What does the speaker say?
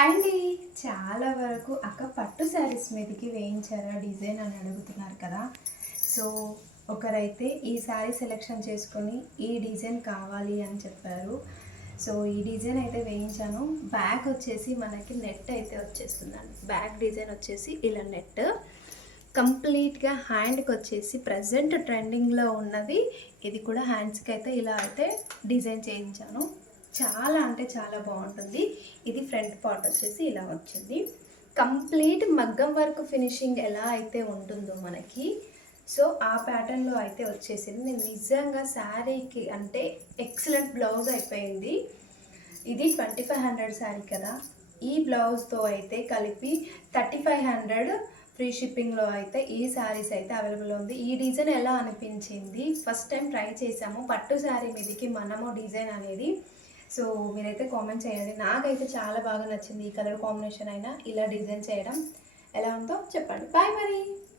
And అండి చాలా వరకు అక్క పట్టు శారీస్ మీదకి వేయించారా డిజైన్ అని అడుగుతున్నారు కదా. సో ఒకరైతే ఈ శారీ సెలెక్షన్ చేసుకొని ఈ డిజైన్ కావాలి అని చెప్పారు. సో ఈ డిజైన్ అయితే వేయించాను. బ్యాక్ వచ్చేసి మనకి నెట్ అయితే వచ్చేస్తుందండి. బ్యాక్ డిజైన్ వచ్చేసి ఇలా నెట్. కంప్లీట్గా హ్యాండ్కి వచ్చేసి ప్రజెంట్ ట్రెండింగ్లో ఉన్నది. ఇది కూడా హ్యాండ్స్కి అయితే ఇలా అయితే డిజైన్ చేయించాను. చాలా అంటే చాలా బాగుంటుంది. ఇది ఫ్రంట్ పార్ట్ వచ్చేసి ఇలా వచ్చింది. కంప్లీట్ మగ్గం వర్క్ ఫినిషింగ్ ఎలా అయితే ఉంటుందో మనకి. సో ఆ ప్యాటర్న్లో అయితే వచ్చేసింది. నేను నిజంగా శారీకి అంటే ఎక్సలెంట్ బ్లౌజ్ అయిపోయింది. ఇది ట్వంటీ ఫైవ్ హండ్రెడ్ శారీ కదా. ఈ బ్లౌజ్తో అయితే కలిపి థర్టీ ఫైవ్ హండ్రెడ్ ఫ్రీ షిప్పింగ్లో అయితే ఈ శారీస్ అయితే అవైలబుల్ ఉంది. ఈ డిజైన్ ఎలా అనిపించింది? ఫస్ట్ టైం ట్రై చేసాము పట్టు శారీ మీదకి మనము డిజైన్ అనేది సో మీరైతే కామెంట్ చేయండి. నాకైతే చాలా బాగా నచ్చింది ఈ కలర్ కాంబినేషన్ అయినా ఇలా డిజైన్ చేయడం. ఎలా ఉందో చెప్పండి. బాయ్ మరి.